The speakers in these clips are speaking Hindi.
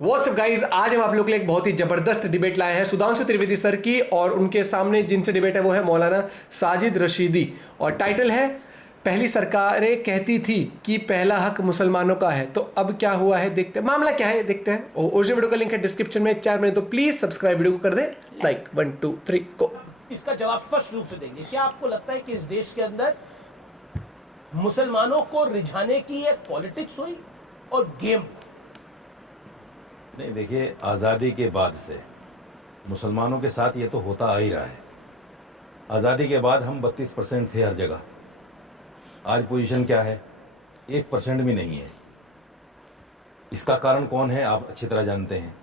व्हाट्सअप गाइस, आज हम आप लोग के लिए एक बहुत ही जबरदस्त डिबेट लाए हैं सुधांशु त्रिवेदी सर की, और उनके सामने जिनसे डिबेट है वो है मौलाना साजिद रशीदी। और टाइटल है पहली सरकारें कहती थी कि पहला हक मुसलमानों का है, तो अब क्या हुआ है देखते हैं। मामला क्या है देखते हैं। ओरिजिनल वीडियो का लिंक है डिस्क्रिप्शन में, 4 मिनट तो प्लीज सब्सक्राइब वीडियो को कर दे लाइक। 1 2 3 को इसका जवाब स्पष्ट रूप से देंगे। क्या आपको लगता है कि इस देश के अंदर मुसलमानों को रिझाने की एक पॉलिटिक्स हुई और गेम? नहीं, देखिए, आज़ादी के बाद से मुसलमानों के साथ ये तो होता आ ही रहा है। आज़ादी के बाद हम 32% थे हर जगह। आज पोजीशन क्या है? 1% भी नहीं है। इसका कारण कौन है आप अच्छी तरह जानते हैं।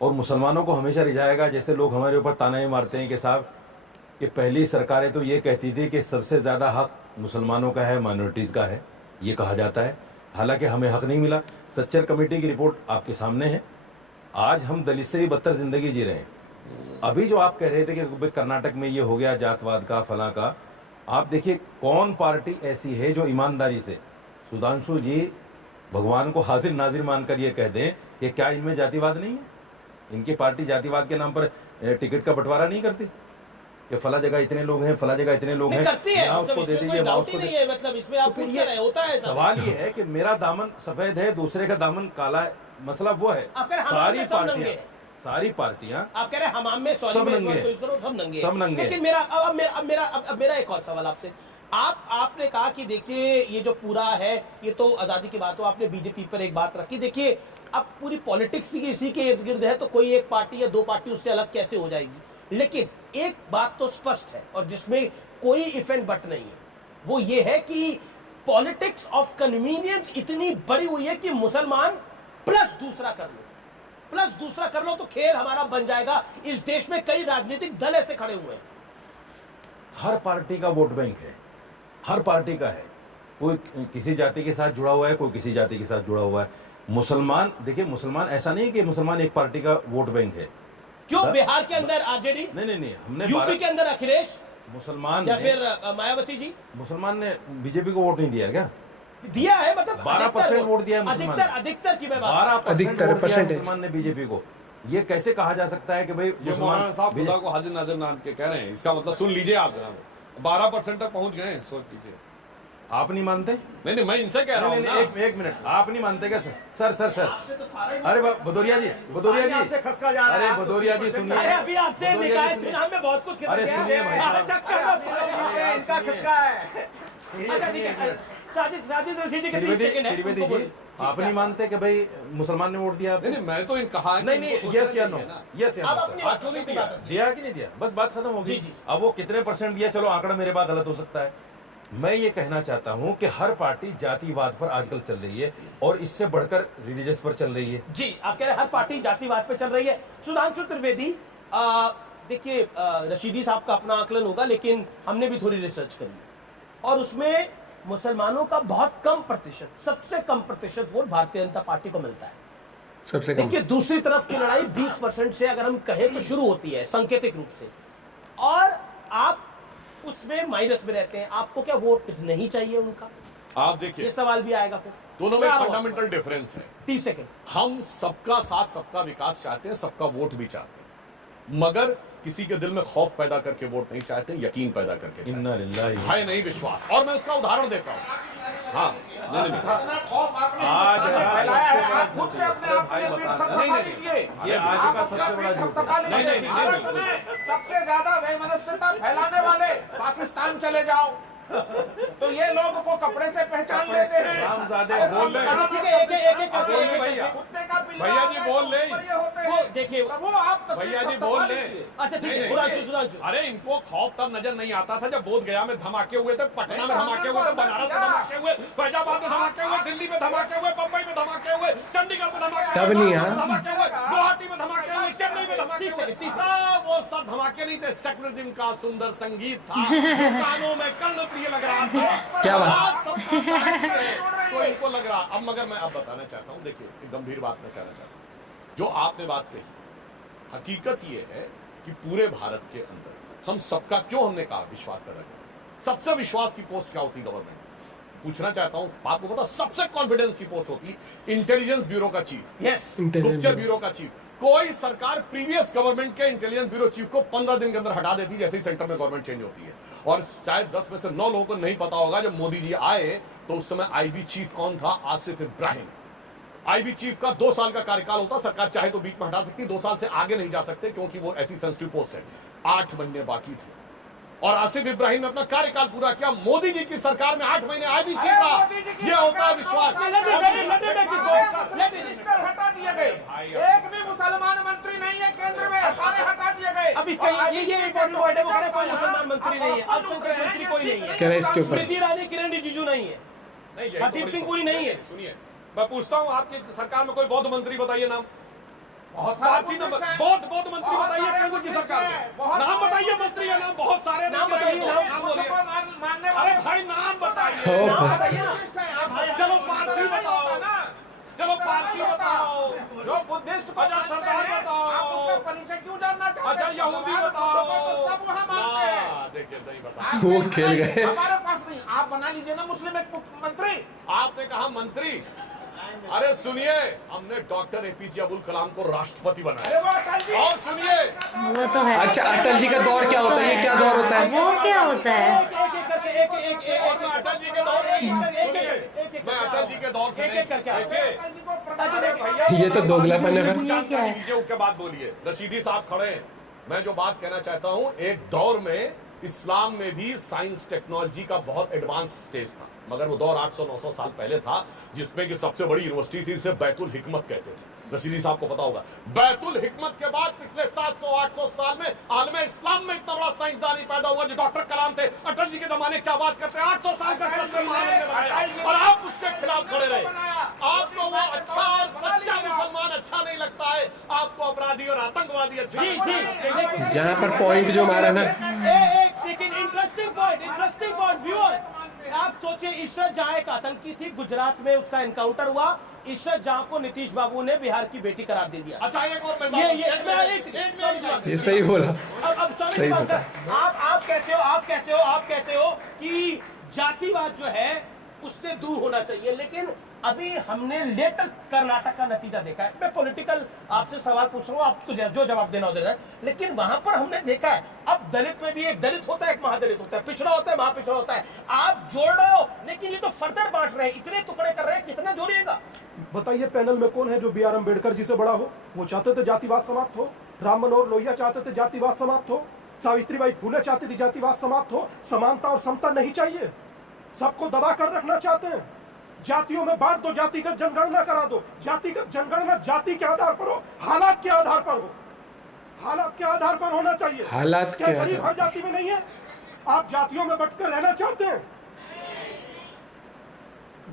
और मुसलमानों को हमेशा रिझाएगा, जैसे लोग हमारे ऊपर ताने मारते हैं कि साहब कि पहली सरकारें तो ये कहती थी कि सबसे ज़्यादा हक मुसलमानों का है, माइनॉरिटीज़ का है, ये कहा जाता है। हालांकि हमें हक नहीं मिला। सच्चर कमेटी की रिपोर्ट आपके सामने है। आज हम दलित से भी बदतर जिंदगी जी रहे हैं। अभी जो आप कह रहे थे कि कर्नाटक में ये हो गया जातवाद का, फला का, आप देखिए कौन पार्टी ऐसी है जो ईमानदारी से, सुधांशु जी, भगवान को हाजिर नाजिर मानकर ये कह दें कि क्या इनमें जातिवाद नहीं है? इनकी पार्टी जातिवाद के नाम पर टिकट का बंटवारा नहीं करती कि फला जगह इतने लोग हैं, फला जगह इतने लोग हैं, करती है, उसको दे दीजिए, उसको नहीं है। मतलब इसमें आप पूछ रहे होता है। सवाल ये है कि मेरा दामन सफेद है, दूसरे का दामन काला है। मसला वो है सारी पार्टियां आप कह रहे हैं हमाम में सब नंगे, सब नंगे। लेकिन मेरा एक और सवाल आपसे। आपने कहा कि देखिए ये जो पूरा है ये तो आजादी की बात हो, आपने बीजेपी पर एक बात रखी। देखिए अब पूरी पॉलिटिक्स इसी के इर्द गिर्द है, तो कोई एक पार्टी या दो पार्टी उससे अलग कैसे हो जाएगी। लेकिन एक बात तो स्पष्ट है और जिसमें कोई इफ एंड बट नहीं है, वो ये है कि पॉलिटिक्स ऑफ कन्वीनियंस इतनी बड़ी हुई है कि मुसलमान प्लस दूसरा कर लो तो खेल हमारा बन जाएगा। इस देश में कई राजनीतिक दल ऐसे खड़े हुए हैं। हर पार्टी का वोट बैंक है, हर पार्टी का है। कोई किसी जाति के साथ जुड़ा हुआ है, कोई किसी जाति के साथ जुड़ा हुआ है। मुसलमान, देखिए, मुसलमान ऐसा नहीं कि मुसलमान एक पार्टी का वोट बैंक है। क्यों बिहार के अंदर आरजेडी? नहीं, हमने यूपी के अंदर अखिलेश मुसलमान या फिर मायावती जी, मुसलमान ने बीजेपी को वोट नहीं दिया क्या? दिया है। मतलब 12% वोट दिया है मुसलमान। अधिकतर की मैं बात 12% मुसलमान ने बीजेपी को। ये कैसे कहा जा सकता है कि भाई ये मौलाना साहब खुदा को हाजिर नाजिर मान के कह रहे हैं? इसका मतलब सुन लीजिए आप जनाब, 12% तक पहुंच गए। सोच लीजिए। आप नहीं मानते? नहीं, मैं इनसे कह रहा हूँ ना। एक मिनट, आप नहीं मानते क्या सर? अरे भदौरिया जी, अरे भदौरिया जी सुनिए। अरे अभी आपसे निकाय चुनाव में बहुत कुछ अरे सुनिए भाई साहब, इनका खिसका है। अच्छा ठीक है, साजिद रशीदी के 30 सेकंड है। त्रिवेदी जी, आप नहीं मानते कि भाई मुसलमान ने वोट दिया? नहीं, मैं तो कहा नहीं, यस या नो, यस या नो। क्यों नहीं दिया? दिया कि नहीं दिया, बस बात खत्म होगी। अब वो कितने परसेंट दिया, चलो आंकड़ा मेरे बात गलत हो सकता है। मैं ये कहना चाहता हूं कि हर पार्टी जातिवाद पर आजकल चल रही है और इससे बढ़कर रिलीजियस पर चल रही है। जी, आप कह रहे हैं हर पार्टी जातिवाद पे चल रही है। सुधांशु त्रिवेदी, देखिए रशीदी साहब का अपना आकलन होगा, लेकिन हमने भी थोड़ी रिसर्च करी और उसमें मुसलमानों का बहुत कम प्रतिशत, सबसे कम प्रतिशत वोट भारतीय जनता पार्टी को मिलता है। सबसे कम। देखिए दूसरी तरफ की लड़ाई 20% से अगर हम कहें तो शुरू होती है सांकेतिक रूप से, और आप उसमें माइनस में रहते हैं। आपको क्या वोट नहीं चाहिए उनका? आप देखिए, ये सवाल भी आएगा फिर। दोनों में फंडामेंटल डिफरेंस है। 30 सेकंड। हम सबका साथ, सबका विकास चाहते हैं, सबका वोट भी चाहते हैं, मगर किसी के दिल में खौफ पैदा करके वोट नहीं चाहते, यकीन पैदा करके इन्ना लिल्लाहि भय नहीं, विश्वास। और मैं उसका उदाहरण देता हूँ। हाँ, नहीं, आज खुद से अपने आप को ये आज का सबसे बड़ा झूठ है। भारत में सबसे ज्यादा वैमनस्यता फैलाने वाले पाकिस्तान चले जाओ तो ये लोग को कपड़े से पहचान लेते हैं। रामजादे बोल रहे भैया जी बोल ले, वो देखिए वो आप भैया जी बोल ले। अच्छा ठीक है, सुधांशु। अरे इनको खौफ तब नजर नहीं आता था जब बोध गया में धमाके हुए थे, पटना में धमाके हुए थे, बनारस में धमाके हुए, फैजाबाद में धमाके हुए, दिल्ली में धमाके हुए, बम्बई में धमाके हुए, चंडीगढ़ में धमाके तब नहीं है, धमाके हुए, गुवाहाटी में धमाके हुए, चेन्नई में धमाके हुए। वो सब धमाके नहीं थे, सेक्युलरिज्म का सुंदर संगीत था, कानों में कर्णप्रिय लग रहा था। क्या बात? तो इनको लग रहा। अब मगर मैं अब बताना चाहता हूँ, देखिए एक गंभीर बात मैं कहना चाहता हूँ। जो आपने बात कही, हकीकत ये है कि पूरे भारत के अंदर हम सबका, क्यों हमने कहा विश्वास पैदा करें, सबसे विश्वास की पोस्ट क्या होती गवर्नमेंट? पूछना चाहता हूं, आपको पता सबसे कॉन्फिडेंस की पोस्ट होती है इंटेलिजेंस ब्यूरो का चीफ, यस गुप्तचर ब्यूरो का चीफ। कोई सरकार प्रीवियस गवर्नमेंट के इंटेलिजेंस ब्यूरो चीफ को 15 दिन के अंदर हटा देती जैसे ही सेंटर में गवर्नमेंट चेंज होती है। और शायद 10 में से 9 लोगों को नहीं पता होगा, जब मोदी जी आए तो उस समय आईबी चीफ कौन था? आसिफ इब्राहिम। आईबी चीफ का 2 साल का कार्यकाल होता, सरकार चाहे तो बीच में हटा सकती, 2 साल से आगे नहीं जा सकते क्योंकि वो ऐसी सेंसिटिव पोस्ट है। 8 महीने बाकी थे और आसिफ इब्राहिम ने अपना कार्यकाल पूरा किया। मोदी जी की सरकार में 8 महीने आईबी चीफ का, ये होता है विश्वास। मिनिस्टर हटा दिए गए, एक भी मुसलमान मंत्री नहीं है केंद्र में, सारे हटा दिए गए। अब इसका ये इंपॉर्टेंट पॉइंट है, वो कह रहे हैं कोई मुसलमान मंत्री नहीं है, अल्पसंख्यक मंत्री कोई नहीं कह रहे है, इसके ऊपर स्मृति ईरानी, किरण रिजिजू नहीं है, नहीं, यही तो हरदीप बड़ी सिंह सोच पुरी नहीं है। सुनिए, मैं पूछता हूं आपकी सरकार में कोई बौद्ध मंत्री बताइए नाम। बहुत पारसी में बौद्ध मंत्री बताइए केंद्र की सरकार में। नाम बताइए मंत्री का नाम, बहुत सारे नाम बताइए, नाम बोलिए। मानने अरे वाले भाई नाम बताइए। हो, नाम बताइए ना। चलो पारसी बताओ, चलो पारसी बताओ, जो बुद्धिस्ट को अच्छा, मानते सरदार हैं, बताओ। आप उसका परिचय क्यों जानना चाहते अच्छा हैं? यहूदी भगवान बताओ। बुद्ध को तो सब वहाँ मानते हैं। देखिए नहीं बता। वो खेल गए। हमारे पास नहीं, आप बना लीजिए ना मुस्लिम एक मंत्री। आपने कहा मंत्री, अरे सुनिए, हमने डॉक्टर एपीजे अब्दुल कलाम को राष्ट्रपति अरे बनाया। वो अटल जी, और सुनिए, वो तो है। अच्छा, अटल जी का दौर क्या होता है? ये क्या दौर होता है? वो क्या होता है? अटल जी के दौर में मैं अटल जी के दौर से एक-एक करके आओ। देखिए, अटल जी को ताकि प्रणाम देखिए, भैया। ये तो दोगलापन है फिर। ये क्या है? लीजिए, उसके बाद बोलिए। रशीदी साहब खड़े हैं, मैं जो बात कहना चाहता हूं, एक दौर में इस्लाम में भी साइंस टेक्नोलॉजी का बहुत एडवांस स्टेज था, मगर वो दौर 800-900 साल पहले था, जिसमें कि सबसे बड़ी यूनिवर्सिटी थी, इसे बैतुल हिकमत कहते थे। रशीदी साहब को पता होगा, बैतुल हिकमत के बाद पिछले 700-800 साल में आलम इस्लाम में इतना बड़ा साइंसदान ही पैदा हुआ जो डॉक्टर कलाम थे। अटल जी के जमाने क्या बात करते हैं, 800 साल का सबसे महान ने बनाया और आप उसके खिलाफ खड़े रहे। आपको वो अच्छा और सच्चा मुसलमान अच्छा नहीं लगता है, आपको अपराधी और आतंकवादी अच्छा जी लगता जी है। लेकिन यहाँ पर पॉइंट जो हमारा ना, लेकिन इंटरेस्टिंग पॉइंट व्यूअर्स, आप सोचिए, इशरत जहां एक आतंकी थी, गुजरात में उसका एनकाउंटर हुआ। इशरत जहां को नीतीश बाबू ने बिहार की बेटी करार दे दिया। अच्छा एक और मैं ये सही बोला। अब सही सॉरी, बता। आप कहते हो कि जातिवाद जो है उससे दूर होना चाहिए, लेकिन अभी हमने लेटेस्ट कर्नाटक का नतीजा देखा है। मैं पॉलिटिकल आपसे सवाल पूछ रहा हूँ, आपको जो जवाब देना हो देना है, लेकिन वहां पर हमने देखा है, अब दलित में भी एक दलित होता है, एक महादलित होता है, पिछड़ा होता है, महापिछड़ा होता है। आप जोड़ रहे हो, लेकिन ये तो फर्दर बांट रहे हैं, इतने टुकड़े कर रहे हैं, कितना जोड़िएगा? बताइए पैनल में कौन है जो बी.आर. अम्बेडकर जी से बड़ा हो? वो चाहते थे जातिवाद समाप्त हो। राम मनोहर लोहिया चाहते थे जातिवाद समाप्त हो। सावित्रीबाई फुले चाहती थी जातिवाद समाप्त हो। समानता और समता नहीं चाहिए, सबको दबा कर रखना चाहते हैं। जातियों में बांट दो, जातिगत जनगणना करा दो। जातिगत जनगणना जाति के आधार पर हो, हालात के आधार पर हो। हालात के आधार पर होना चाहिए। हालात क्या के गरीब आधार हर जाति में नहीं है? आप जातियों में बंटकर रहना चाहते हैं?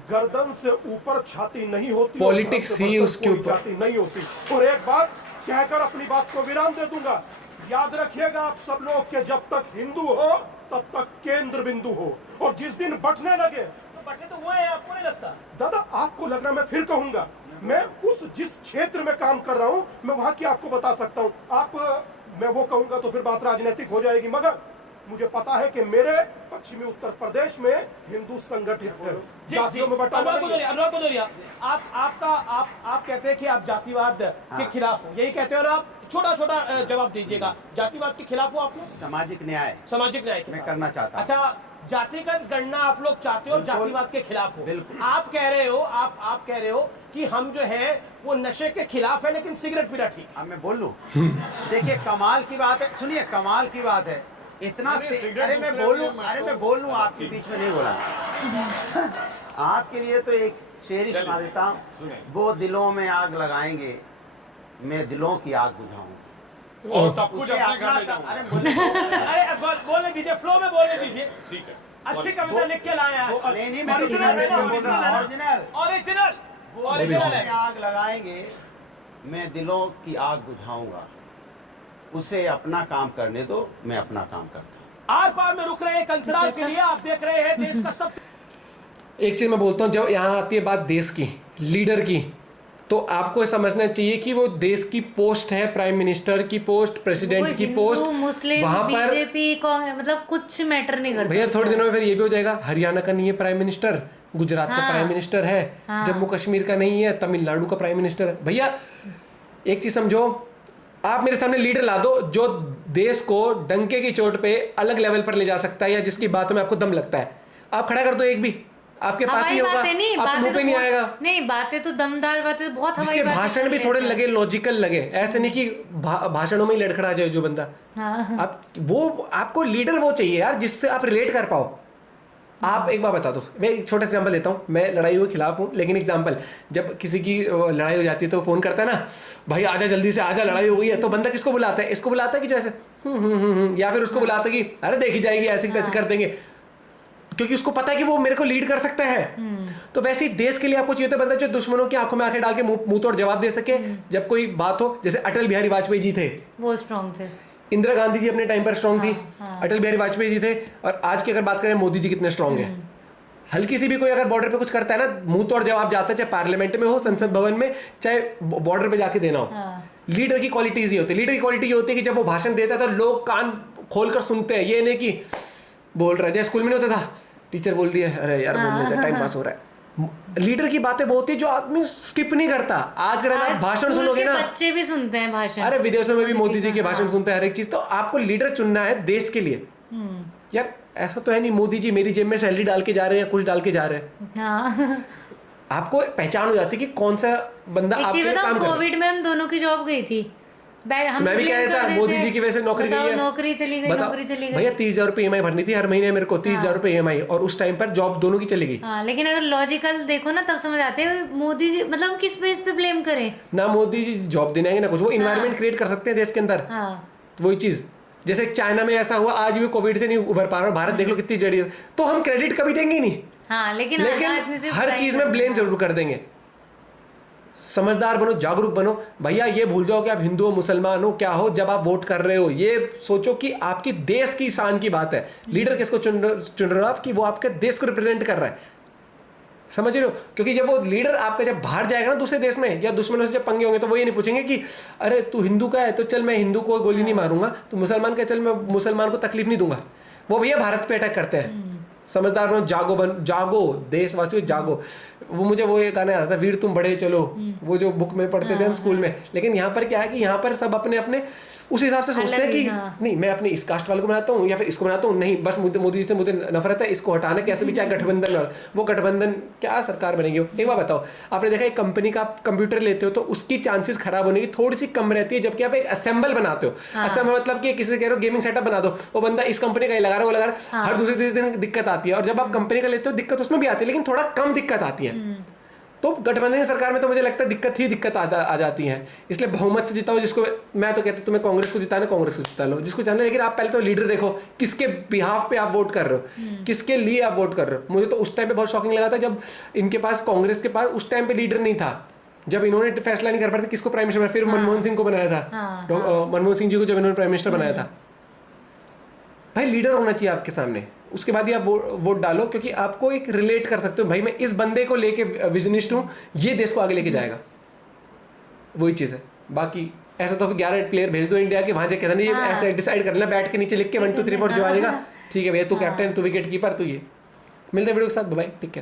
गर्दन से ऊपर छाती नहीं होती, पॉलिटिक्स ही उसके कोई ऊपर। छाती नहीं होती। और एक बात कहकर अपनी बात को विराम दे दूंगा, याद रखिएगा आप सब लोग के जब तक हिंदू हो तब तक केंद्र बिंदु हो, और जिस दिन बंटने लगे, तो बटे तो वो है, आपको नहीं लगता? दादा आपको लग रहा, मैं फिर कहूंगा, मैं जिस क्षेत्र में काम कर रहा हूं मैं वहां की आपको बता सकता हूं। मैं वो कहूंगा तो फिर बात राजनीतिक हो जाएगी, मगर मुझे पता है कि मेरे पश्चिमी उत्तर प्रदेश में हिंदू संगठित है। जातियों में बंटा हुआ नहीं है। अनुराग भदौरिया, आप कहते हैं कि आप जातिवाद के खिलाफ हो, यही कहते हो, और आप छोटा जवाब दीजिएगा। जातिवाद के खिलाफ हो आप लोग? सामाजिक न्याय सामाजिक न्याय के मैं साथ। करना चाहता हूं। अच्छा, जातिगत गणना आप लोग चाहते हो और बिल्कुल। जातिवाद के खिलाफ हो। बिल्कुल। आप कह रहे हो कि हम जो है वो नशे के खिलाफ है, लेकिन सिगरेट पीना ठीक है। अब मैं बोल लूं? देखिए कमाल की बात है, सुनिए कमाल की बात है, इतना अरे, सिगरेट अरे मैं दूसरे बोलूं, में अरे तो- मैं बोल लूं, आपके बीच में नहीं बोला। आपके लिए तो एक शेर ही सुना देता हूं, सुनिए। वो दिलों में आग लगाएंगे, मैं दिलों की आग बुझाऊंगा। और सब कुछ उसे अपने घर अपना ले जाऊंगा। अरे बोले अरे बोलने दीजिए, फ्लो में बोलने दीजिए। ठीक है, अच्छी कविता लिख के लाए हैं। नहीं मैं ओरिजिनल है ना, बोल रहा हूं, ओरिजिनल ओरिजिनल है। में आग लगाएंगे, मैं दिलों की आग बुझाऊंगा, उसे अपना काम करने दो, मैं अपना काम करता हूं। आर पार में रुक रहे हैं, एक अंतराल के लिए आप देख रहे हैं देश का सब। एक चीज मैं बोलता हूँ, जब यहाँ आती है बात देश की, लीडर की, तो आपको समझना चाहिए कि वो देश की पोस्ट है, प्राइम मिनिस्टर की पोस्ट, प्रेसिडेंट की पोस्ट, मुस्लिम, वहां पर बीजेपी, मतलब कुछ मैटर नहीं करता। भैया थोड़े दिनों में फिर ये भी हो जाएगा, हरियाणा का नहीं है प्राइम मिनिस्टर, गुजरात का हाँ। प्राइम मिनिस्टर है, हाँ। जम्मू कश्मीर का नहीं है, तमिलनाडु का प्राइम मिनिस्टर है। भैया एक चीज समझो, आप मेरे सामने लीडर ला दो जो देश को डंके की चोट पे अलग लेवल पर ले जा सकता है या जिसकी बातों में आपको दम लगता है, आप खड़ा कर दो एक भी, आपके पास हवाई नहीं होगा, बातें नहीं, आपके मुंह बातें पे तो नहीं बहुत- आएगा। नहीं, बातें तो दमदार बातें तो बहुत हवाई जिसके बातें भाषण कर भी लेता थोड़े है। लगे, लॉजिकल लगे, ऐसे नहीं कि भाषणों में ही लड़खड़ा जाए जो बंदा। हाँ। आप वो, आपको लीडर वो चाहिए यार जिससे आप रिलेट कर पाओ। आप एक बार बता दो, मैं एक छोटा सा एग्जाम्पल देता हूँ, मैं लड़ाई के खिलाफ हूँ, लेकिन एग्जाम्पल, जब किसी की लड़ाई हो जाती है तो फोन करता है ना, भाई आजा जल्दी से आजा, लड़ाई हो गई है, तो बंदा किसको बुलाता है? इसको बुलाता है कि जैसे या फिर उसको बुलाता है कि अरे देखी जाएगी, ऐसे तैसे कर देंगे, क्योंकि उसको पता है कि वो मेरे को लीड कर सकता है। तो वैसे ही देश के लिए आपको चाहिए होता है बंदा जो दुश्मनों की आंखों में आंखें डाल के मुंह तोड़ जवाब दे सके जब कोई बात हो। जैसे अटल बिहारी वाजपेयी जी थे, वो स्ट्रॉन्ग थे। इंदिरा गांधी जी अपने टाइम पर स्ट्रांग थी, हाँ। अटल बिहारी वाजपेयी जी थे, और आज की अगर बात करें मोदी जी कितने स्ट्रांग है। हल्की सी भी कोई अगर बॉर्डर पे कुछ करता है ना, मुंह तोड़ जवाब जाता है, चाहे पार्लियामेंट में हो, संसद भवन में, चाहे बॉर्डर पे जाके देना हो। हाँ। लीडर की क्वालिटीज ये होती है, लीडर की क्वालिटी ये होती है कि जब वो भाषण देता है तो लोग कान खोलकर सुनते हैं, ये नहीं कि बोल रहा है। जैसे स्कूल में नहीं होता था, टीचर बोल रही है, अरे यार बोल रहे थे, टाइम पास हो रहा है। लीडर की बातें वो होती है जो आदमी स्किप नहीं करता। आज के टाइम आप भाषण स्कूल सुनोगे के ना, बच्चे भी सुनते हैं भाषण। अरे विदेशों में भी मोदी जी के हाँ। भाषण सुनते हैं, हर एक चीज। तो आपको लीडर चुनना है देश के लिए। यार ऐसा तो है नहीं मोदी जी मेरी जेब में सैलरी डाल के जा रहे हैं या कुछ डाल के जा रहे हैं। हाँ। आपको पहचान हो जाती है कि कौन सा बंदा एक आपके चीज लिए काम बताऊं, कर रहा है। कोविड में हम दोनों की जॉब गई थी। हम मैं भी कह blame रहा कर था देते मोदी हैं। जी की वजह से नौकरी बताओ, गई है, नौकरी चली गई, बताओ, नौकरी चली गई। भैया 30,000 रुपये EMI भरनी थी हर महीने मेरे को, 30,000 रुपये EMI, और उस टाइम पर जॉब दोनों की चली गई। हाँ, लेकिन अगर लॉजिकल देखो ना तब समझ आते हैं मोदी जी मतलब किस बेस पे ब्लेम करें। ना मोदी जी जॉब देने आएंगे ना कुछ, वो इन्वायरमेंट क्रिएट कर सकते हैं देश के अंदर। हाँ। वही चीज, जैसे चाइना में ऐसा हुआ, आज भी कोविड से नहीं उभर पा रहा, भारत देख लो कितनी जड़ी है। तो हम क्रेडिट कभी देंगे ही नहीं, हाँ, लेकिन हर चीज में ब्लेम जरूर कर देंगे। समझदार बनो, जागरूक बनो। भैया ये भूल जाओ कि आप हिंदू हो, मुसलमान हो, क्या हो, जब आप वोट कर रहे हो ये सोचो कि आपकी देश की शान की बात है। लीडर किसको चुन रहे हो आप, कि वो आपके देश को रिप्रेजेंट कर रहा है। समझ रहे हो? क्योंकि जब वो लीडर आपका जब बाहर जाएगा ना दूसरे देश में, या दुश्मनों से जब पंगे होंगे, तो वो ये नहीं पूछेंगे कि अरे तू हिंदू का है तो चल मैं हिंदू को गोली नहीं मारूंगा, तो मुसलमान का चल मैं मुसलमान को तकलीफ नहीं दूंगा। वो भैया भारत पे अटैक करते हैं। समझदार बनो, जागो देशवासियों, जागो। वो मुझे वो ये गाना आ रहा था, वीर तुम बड़े चलो, वो जो बुक में पढ़ते थे हम स्कूल में। लेकिन यहाँ पर क्या है कि यहाँ पर सब अपने अपने उस हिसाब से सोचते हैं कि नहीं मैं अपने इस कास्ट वाले को बनाता हूँ या फिर इसको बनाता हूँ, नहीं बस मोदी जी से मुझे नफरत है, इसको हटाना कैसे भी, चाहे गठबंधन हो। वो गठबंधन क्या सरकार बनेगी? एक बार बताओ, आपने देखा एक कंपनी का कंप्यूटर लेते हो तो उसकी चांसेस खराब होने की थोड़ी सी कम रहती है, जबकि आप एक असेंबल बनाते हो। असेंबल मतलब कि किसी से कह रहे हो गेमिंग सेटअप बना दो, वो बंदा इस कंपनी का ही लगा रहा है, वो लगा रहा है, हर दूसरे तीसरे दिन दिक्कत आती है। और जब आप कंपनी का लेते हो दिक्कत उसमें भी आती है, लेकिन थोड़ा कम दिक्कत आती है। तो गठबंधन की सरकार में तो मुझे लगता है दिक्कत आ जाती है। इसलिए बहुमत से जिताओ, जिसको मैं तो कहता हूँ तुम्हें कांग्रेस को जिताना, कांग्रेस को जिता लो, जिसको जिताना। लेकिन आप पहले तो लीडर देखो, किसके बिहाफ पे आप वोट कर रहे हो, किसके लिए आप वोट कर रहे हो। मुझे तो उस टाइम पे बहुत शॉकिंग लगा था जब इनके पास, कांग्रेस के पास उस टाइम पे लीडर नहीं था, जब इन्होंने फैसला नहीं कर पाते किसको प्राइम मिनिस्टर, फिर मनमोहन सिंह को बनाया था, मनमोहन सिंह जी को जब इन्होंने प्राइम मिनिस्टर बनाया था। भाई लीडर होना चाहिए आपके सामने, उसके बाद ही आप वोट डालो, क्योंकि आपको एक रिलेट कर सकते हो, भाई मैं इस बंदे को लेके विजनिस्ट हूँ, ये देश को आगे लेके जाएगा। वही चीज़ है। बाकी ऐसा तो 11 प्लेयर भेज दो इंडिया के, वहां जाके कहता नहीं ऐसे डिसाइड कर लेना, बैठ के नीचे लिख के 1 2 3 4 जो आएगा ठीक है भैया, तू कैप्टन, तू विकेट कीपर, तू ये। मिलते हैं वीडियो के साथ, बाय, ठीक है।